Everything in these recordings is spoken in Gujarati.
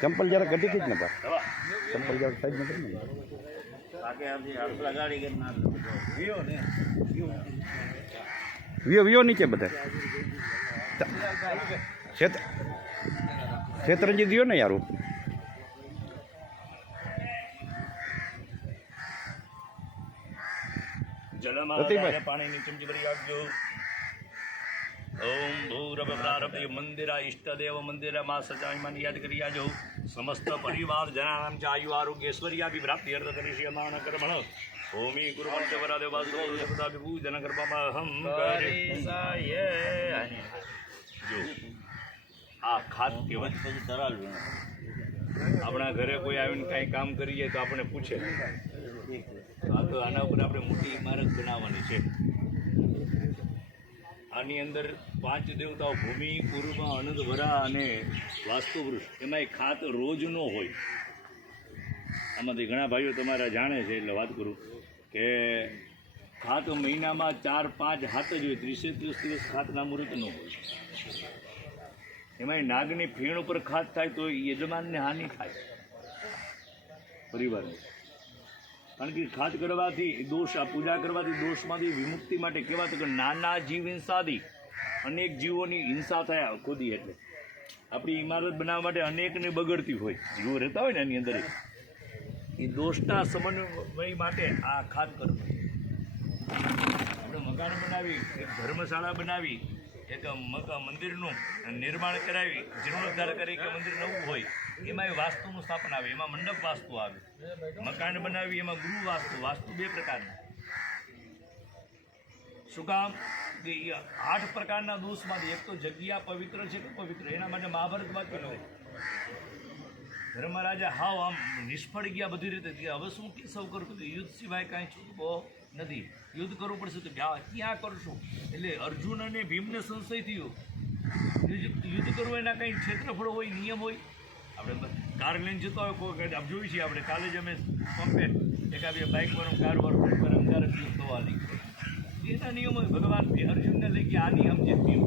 ચંપલ જરા ગઢી ખીચ ને ચંપલ જરા સાઈડ માં કરી વિયો નીચે બધા શેતરંજી દિયો ને યારું પાણીની ચમચી ભરી આપજો. ઓમ ભૂરભ પ્રારબ્ધ મંદિરા ઈષ્ટદેવ મંદિરા માં સચાઈમાં યાદ કરી આજો. સમસ્ત પરિવાર જનાનામ ચ આયુ આરોગ્યશ્વર્યાભિ પ્રાપ્તિ અર્થ કરીષ્યમાણ કર્મણ ભૂમિ ગુરુવંશ વરાદેવ બાજુ દેવતા વિભૂજન કર્મમહં કરીસાય. જો આ ખાદ્ય પછી ધરાલવું. આપણા ઘરે કોઈ આવીને કાંઈ કામ કરીએ તો આપણે પૂછે તો આના ઉપર આપણે મોટી ઇમારત બનાવવાની છે. આની અંદર 5 દેવતાઓ ભૂમિ કુર્મ અનંત વરા અને વાસ્તુવૃક્ષ એમાંય ખાત રોજ ન હોય. આમાંથી ઘણા ભાઈઓ તમારા જાણે છે એટલે વાત કરું કે ખાત મહિનામાં 4-5 હાથ જ હોય. 30 દિવસ ખાતના મુહૂર્ત ન હોય. એમાંય નાગની ફીણ ઉપર ખાત થાય તો યજમાનને હાનિ થાય પરિવારને. કારણ કે ખાત કરવાથી દોષ આ પૂજા કરવાથી દોષમાંથી વિમુક્તિ માટે કહેવાતું કે નાના જીવ હિંસાથી અનેક જીવોની હિંસા થયા ખોદી. એટલે આપણી ઇમારત બનાવવા માટે અનેકને બગડતી હોય જીવો રહેતા હોય ને એની અંદર એ દોષના સમન્વય માટે આ ખાત કરવું. આપણે મકાન બનાવી એક ધર્મશાળા બનાવી એક મંદિરનું નિર્માણ કરાવી જીર્ણોદ્ધાર કરી કે મંદિર નવું હોય એમાં વાસ્તુનું સ્થાપન આવે. એમાં મંડપ વાસ્તુ આવે. મકાન બનાવી એમાં ગૃહ વાસ્તુ 2 પ્રકારના. શું કામ કે 8 પ્રકારના દોષમાંથી એક તો જગ્યા પવિત્ર છે કે પવિત્ર એના માટે મહાભારત વાંચેલો હોય. ધર્મરાજા હાવ આમ નિષ્ફળ ગયા બધી રીતે. હવે શું કે સૌ કરું યુદ્ધ સિવાય કાંઈ છૂટકો નથી. યુદ્ધ કરવું પડશે તો ક્યાં કરશું. એટલે અર્જુન અને ભીમને સંશય થયો. યુદ્ધ કરવું એના કંઈ ક્ષેત્રફળ હોય નિયમ હોય. આપણે કાર લઈને જતો હોય કોઈ આપ જોઈ છીએ આપણે કાલે જ અમે પંપે એકાદ બાઇકવાળું કાર વાળું અંગારક યુદ્ધ થવા લાગ્યું. એના નિયમો ભગવાન અર્જુનને લઈ ગયા આ નિયમ જે થયું.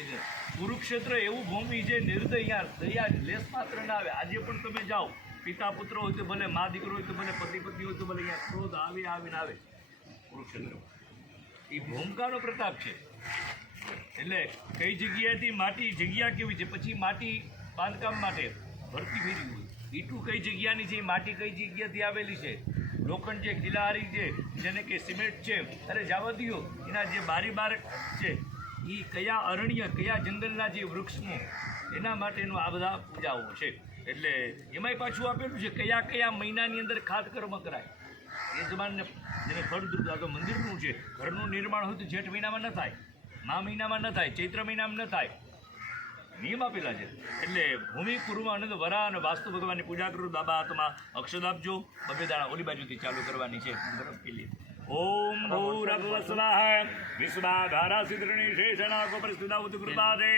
એટલે કુરુક્ષેત્ર એવું ભૂમિ છે નિર્દય દયા લેસ માત્ર ના આવે. આજે પણ તમે જાઓ પિતા પુત્ર હોય તો ભલે મા દીકરો હોય તો ભલે પતિ પત્ની હોય તો ભલે અહીંયા ક્રોધ આવીને આવે. કુરુક્ષેત્ર એ ભૂમકાનો પ્રતાપ છે. એટલે કઈ જગ્યાએથી માટી જગ્યા કેવી છે પછી માટી બાંધકામ માટે ભરતી ફેરી હોય. ઈટું કઈ જગ્યાની છે માટી કઈ જગ્યાથી આવેલી છે. લોખંડ છે કિલાહારી છે જેને કે સિમેન્ટ છે અરે જવા દો એના જે બારીબાર છે એ કયા અરણ્ય કયા જંગલના જે વૃક્ષનું એના માટેનું આ બધા પૂજાઓ છે. એટલે એમાંય પાછું આપેલું છે કયા મહિનાની અંદર ખાત કર્મ કરાય. એ જમાનને જેને ફળદ્રુપ આ તો મંદિરનું છે. ઘરનું નિર્માણ હોય તો જેઠ મહિનામાં ન થાય, મા મહિનામાં ન થાય, ચૈત્ર મહિનામાં ન થાય. નિયમ આપેલા છે. એટલે ભૂમિ કુર્મ અનંત વરા અને વાસ્તુ ભગવાનની પૂજા કરું. દાબા હાથમાં અક્ષત આપજો. 2 દાણા ઓલી બાજુથી ચાલુ કરવાની છે. ઓમ ભૂરભુવ સ્વાહા વિશ્વાધારા સિદ્ધણી શેષના ગોપરિસ્થિતા ઉત્કૃતાદે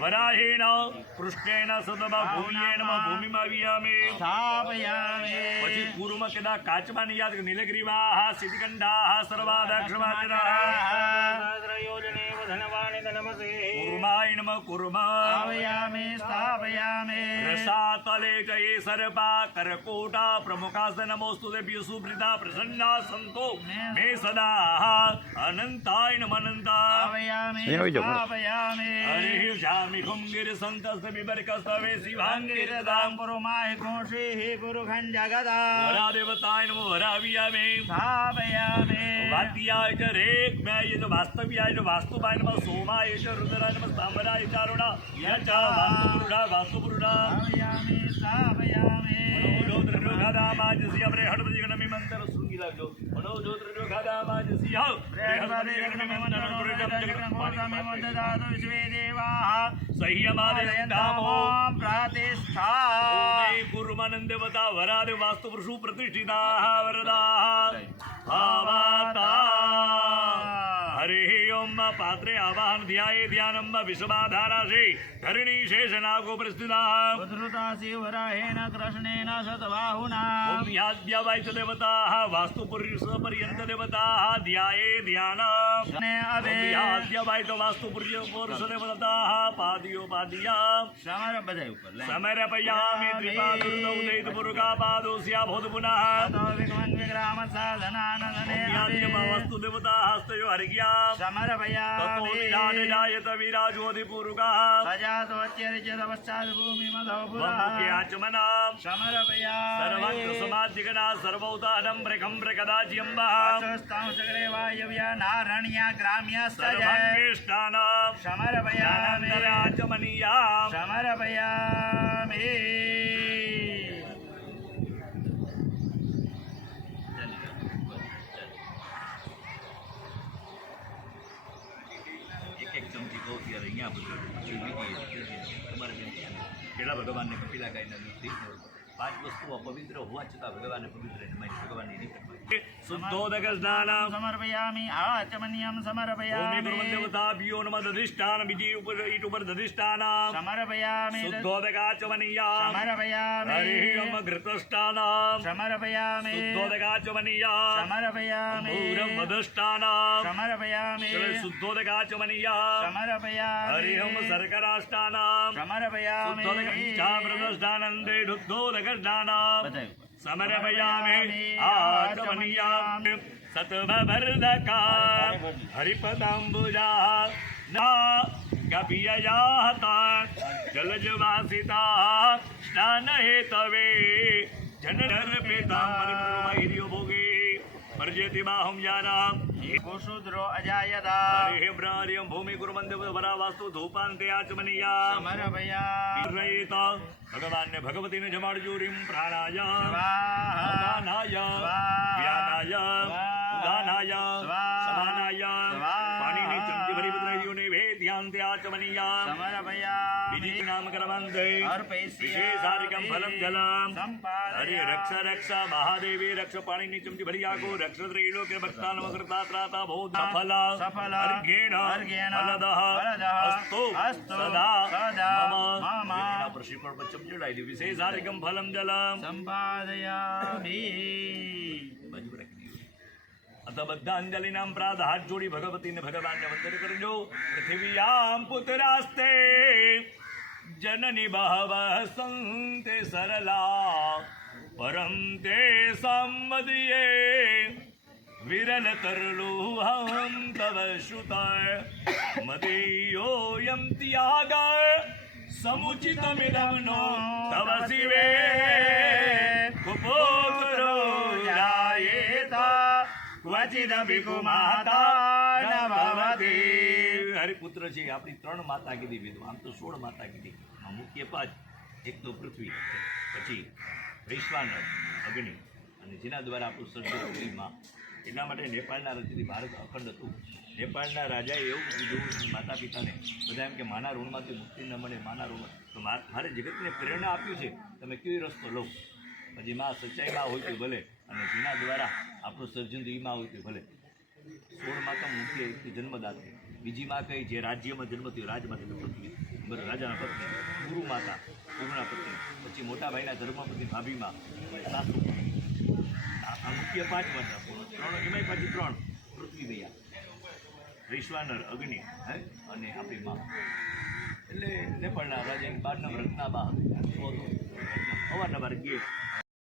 વરાહેણ કૃષ્ણેન સદમા ભૂમિયે નમઃ ભૂમિમાં વિયામે સ્થાપયામે. પછી કુર્મ કદા કાચમાં યાદ નીલગ્રીવાહ સિદ્ધકંઠાહ સર્વાદક્ષમાચરાહ યોજને ધનવાણે નમસે કુર્માય નમઃ કુર્માવયામે સ્થાપયામે. રસાતલે જય સર્પા કરકોટા પ્રમુખાસ્ત નમોસ્તુતે સુપ્રીતા પ્રસન્ના સંતો મે સદા અનંતાય નમનંતાવયામે સ્થાપયામે. હરિ જામિ કુંગિર સંતસ્ત વિબરકસ્તવે શિવાંગિર દામ પુરુમાય કોશી પુરુખં જગદા વરા દેવતાય નમો વરાવિયામે સ્થાપયામે. વાત્યાય ચ રેક્મ્યાય ચ વાસ્તવ્યાય ચ વાસ્તુભાય નમઃ સોમાય ચ રુદ્રાય નમઃ સાંબરાય ચ અરુણા ય ચ વાસ્તુપુરુષા આવયામે સ્થાપયામે. મનોજોત્રજો ખાદામાજ સિંહ અપરે હડપતિ ગણમી મંત્ર સુંગી લાગજો. મનોજોત્રજો ખાદામાજ સિંહ હડપતિ ગણમી મંત્ર ગુરુજમ જગત પામી મંદદાતુ વિશ્વે દેવાહ સહ્યમાદે ધામો પ્રતિષ્ઠા. ઓમે ગુરુમાનંદ દેવતા વરાદે વાસ્તુપુરુષો પ્રતિષ્ઠિતા વરદા ભાવાતા હરિ ઓમ પાત્રે આવાહન ધ્યાયે ધ્યાનમ વિષમાધારાશે ધરણી શેષનાગો પ્રસ્થિતા ઉદ્ધૃતાસી વરાહેન કૃષ્ણેન શતબાહુના ઓમ યાદ્યાવાય દેવતા વાસ્તુ પુરુષ પર્યંત દેવતા ધ્યાયે ધ્યાનમ ને અભે ઓમ યાદ્યાવાય તો વાસ્તુ પુરુષ દેવતા પાદિયો પાદિયા સમર બધા ઉપર લે સમર્પયામિ ત્રિપાદુર્દૌદૈત પુરુકા પાદોસ્યા ભૂત પુનઃ તો વિકમન વિગ્રામ સાધનાનંદને યાદ્યમા વસ્તુ દેવતા હસ્તયો હરિગ્યા સમર તતો ભયામિ વિરાજ જાયત વિરાજોધિ પુરુકા સજાતો અત્યરિચિત પશ્ચાદ ભૂમિ મધો વમુખે આચમનામ સમર સર્વત્ર ભયામિ સમાધિગના સર્વૌતાદમ પ્રખમ પ્રકદાજ્યંબા અસ્વસ્તાં ચક્રે વાયવ્યા નારણ્યા ગ્રામ્યસ્તજય સર્વાંગેષ્ટાનામ સમર ભયામિ આચમનીયામ સમર ભયામિ એક ચમચી કહું ત્યારે અહીંયા બધું પછી તમારે પેલા ભગવાનને કપિલા ગાયના દૂધથી 5 વસ્તુઓ પવિત્ર હોવા છતાં ભગવાનને પવિત્ર ભગવાનની રીતે શુદ્ધોદક સ્નાનમ સમર્પયામિ આચમન્યમ ભૂમિ સમર્પયામિ દેવતાભ્યો નમઃ દધિષ્ઠાન બીજી ઉપર ઈટ ઉપર દધિષ્ઠાનમ સમર્પયામિ શુદ્ધોદકાચમનીયામ સમર્પયામિ હરિ ઓમ ઘૃતષ્ઠાનમ સમર્પયામિ શુદ્ધોદકાચમનીયામ સમર્પયામિ ભૂરમ વધષ્ઠાનમ સમર્પયામિ શુદ્ધોદકાચમનીયામ સમર્પયામિ હરિ ઓમ શર્કરાષ્ટાનમ સમર્પયામિ શુદ્ધોદકાચામૃતસ્નાનંદે શુદ્ધોદકસ્નાનમ બધાય સમર્પયામિ આચમનીયામ સતવર્ધકા હરિપદાંબુજા ના ગપિયયાતા જલજવાસિતા સ્નાન હેતવે જનનર્પિતાં પરિપ્રવાહિર્યો ભોગે વર્જેતિ બાહું યાનામ કોશુદ્રો અજાયતા હરિ બ્રાર્યં ભૂમિ કુર્વન્તે વરા વાસ્તુ ધૂપાંતે આચમનીયામ સમર્પયામિ રયિત ભગવાનને ભગવતીને જમાડજો રીમ પ્રાણાય સ્વાહા અપાનાય વ્યાનાય ઉદાનાય સમાનાય પાણીની ચમચી ભરી પુત્રીઓને વેદ્યાંતે આચમનીયામ સમર્પયામિ બીજી નામ કરવાંતે અર્પયિષ્યામિ વિશેષારિકમ ફલમ જલમ હરિ રક્ષ સંપાદયામિ રક્ષ મહાદેવી રક્ષ પાણીની ચમચી ભરી આકો રક્ષ ત્રિલોકે ભક્તાન વક્રતા ત્રાતા ભૂત સફલ સફલ અર્ઘેણ અર્ઘેણ ફલદઃ ફલદઃ અસ્તુ અસ્તુ સદા સદા મમ મમ એના પર શ્રીફળ પર ચમચી ચડાવી વિશેષારિકમ ફલમ જલમ સંપાદયામિ બાજુ પર રાખી દીધું. અત બધા અંજલિનામ પ્રાદ હાથ જોડી ભગવતીને ભગવાનને વંદન કરજો. પૃથિવ્યામ પુત્રાસ્તે જનની બહવ સંતે સરલા પરમ તે સંમદિયે વિરલ તરલુહમ તવ શ્રુતાય મદીયોયમ ત્યાગ સમુચિતમિદમ નો તવ શિવે કુપોતરો જાયેતા ક્વચિદપી કુમાતા ન ભવતિ. હરિપુત્ર છે આપણી 3 માતા કીધી વિધવા, આમ તો 16 માતા કીધી. આમાં મુખ્ય 5, એક તો પૃથ્વી, પછી વૈશ્વાનર અગ્નિ અને જેના દ્વારા આપણું સર્જન માં. એટલા માટે નેપાળના રચિત ભારત અખંડ હતું. નેપાળના રાજાએ એવું કીધું માતા પિતાને, બધા એમ કે માના ઋણમાંથી મુક્તિ ન મળે, માના ઋણ તો મારે જગતને પ્રેરણા આપ્યું છે, તમે કેવી રસ્તો લો. પછી માં સચ્ચાઈમાં હોય તો ભલે, અને જેના દ્વારા આપણું સર્જન એમાં હોય તો ભલે. 16 માતા મુખ્ય એકથી જન્મદાત્રી, બીજી માં કઈ જે રાજ્યમાં જન્મ થયો, રાજમાંથી પત્ની રાજાના પત્ની, ગુરુ માતા ગુરુના પત્ની, પછી મોટા ભાઈના ધર્મપત્ની ભાભીમાં, અને સાસુ. આ મુખ્ય 5 માતા, 3 એમાંય પાછી 3 પૃથ્વી દયા, વૈશ્વાનર અગ્નિ અને આપણી માં. એટલે નેપાળના રાજાની 12 રત્નાબા હતું. અવારનવાર ગીત